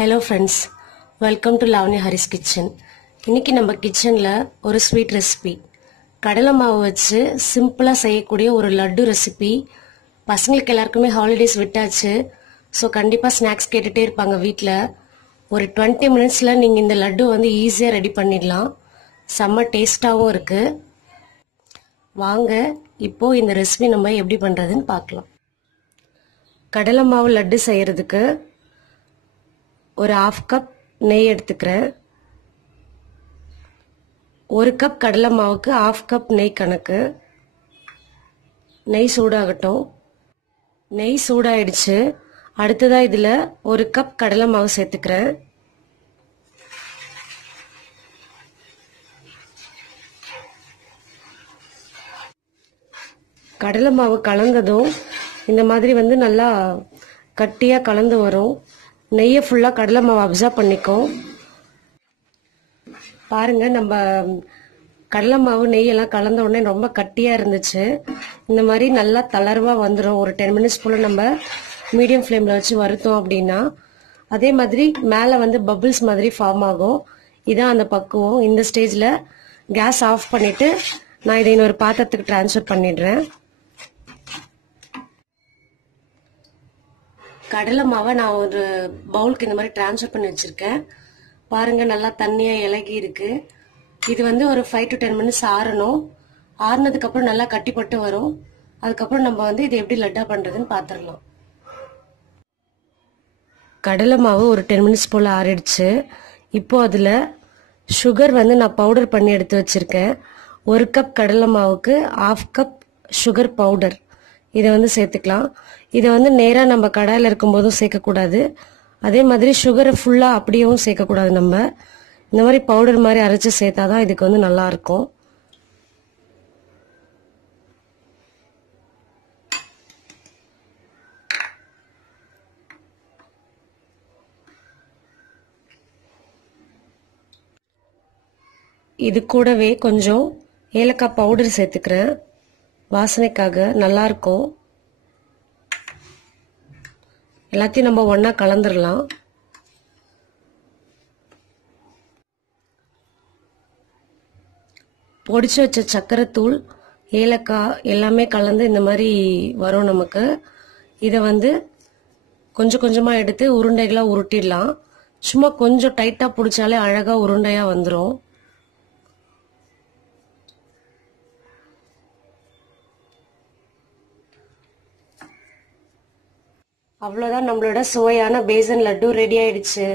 Hello friends, welcome to Lavanya Hari's Kitchen. இன்னைக்கு நம்ம கிச்சன்ல ஒரு ஸ்வீட் ரெசிபி கடலை மாவு வச்சு சிம்பிளா செய்யக்கூடிய ஒரு லட்டு ரெசிபி. பசங்களுக்கு எல்லாருக்குமே ஹாலிடேஸ் விட்டாச்சு. சோ கண்டிப்பா ஸ்நாக்ஸ் கேட்டுட்டே இருப்பாங்க வீட்ல. ஒரு 20 மினிட்ஸ்ல நீங்க இந்த லட்டு வந்து ஈஸியா ரெடி பண்ணிடலாம். செம்ம டேஸ்டாவும் இருக்கு. வாங்க இப்போ இந்த ரெசிபி நம்ம எப்படி பண்றதுன்னு பார்க்கலாம். கடலை மாவு லட்டு செய்யறதுக்கு ஒரு 1/2 கப் நெய் எடுத்துக்கிறேன். 1 கப் கடலை மாவுக்கு 1/2 கப் நெய் கணக்கு. நெய் சூடாகட்டும். நெய் சூடாயிடுச்சு. அடுத்ததா இதுல 1 கப் கடலை மாவு சேர்த்துக்கிறேன். கடலை மாவு கலந்ததும் இந்த மாதிரி வந்து நல்லா கட்டியா கலந்து வரும். நெய்யை ஃபுல்லா கடலை மாவு அப்சர்வ் பண்ணிக்கும். பாருங்க, நம்ம கடலை மாவு நெய்யெல்லாம் கலந்த உடனே ரொம்ப கட்டியா இருந்துச்சு. இந்த மாதிரி நல்லா தளர்வா வந்துடும். ஒரு 10 மினிட்ஸ் போல நம்ம மீடியம் ஃப்ளேம்ல வச்சு வறுத்தோம் அப்படின்னா அதே மாதிரி மேலே வந்து பபிள்ஸ் மாதிரி ஃபார்ம் ஆகும். இதான் அந்த பக்குவம். இந்த ஸ்டேஜ்ல கேஸ் ஆஃப் பண்ணிட்டு நான் இதை இன்னொரு பாத்திரத்துக்கு டிரான்ஸ்ஃபர் பண்ணிடுறேன். கடலை மாவை நான் ஒரு பவுலுக்கு இந்த மாதிரி டிரான்ஸ்ஃபர் பண்ணி வச்சிருக்கேன். பாருங்க, நல்லா தண்ணியா இலகி இருக்கு. இது வந்து ஒரு 5 to 10 மினிட்ஸ் ஆறணும். ஆறுனதுக்கு அப்புறம் நல்லா கட்டிப்பட்டு வரும். அதுக்கப்புறம் நம்ம வந்து இதை எப்படி லட்டா பண்றதுன்னு பாத்திரலாம். கடலை மாவு ஒரு 10 மினிட்ஸ் போல ஆறிடுச்சு. இப்போ அதுல சுகர் வந்து நான் பவுடர் பண்ணி எடுத்து வச்சிருக்கேன். 1 கப் கடலை மாவுக்கு 1/2 கப் சுகர் பவுடர். இதை வந்து சேர்த்துக்கலாம். இதை வந்து நேரா நம்ம கடாயில இருக்கும் போதும் சேர்க்கக்கூடாது. அதே மாதிரி சுகரை ஃபுல்லா அப்படியேவும் சேர்க்கக்கூடாது. நம்ம இந்த மாதிரி பவுடர் மாதிரி அரைச்சு சேர்த்தாதான் இதுக்கு வந்து நல்லா இருக்கும். இது கூடவே கொஞ்சம் ஏலக்காய் பவுடர் சேர்த்துக்கிறேன். வாசனைக்காக நல்லா இருக்கும். எல்லாத்தையும் நம்ம ஒண்ணா கலந்துடலாம். பொடிச்சு வச்ச சர்க்கரை தூள், ஏலக்காய் எல்லாமே கலந்து இந்த மாதிரி வரும் நமக்கு. இதை வந்து கொஞ்சம் கொஞ்சமா எடுத்து உருண்டைகளா உருட்டிடலாம். சும்மா கொஞ்சம் டைட்டா பிடிச்சாலே அழகா உருண்டையா வந்துடும். அவ்வளவுதான், நம்மளோட சுவையான பேசன் லட்டு ரெடி ஆயிடுச்சு.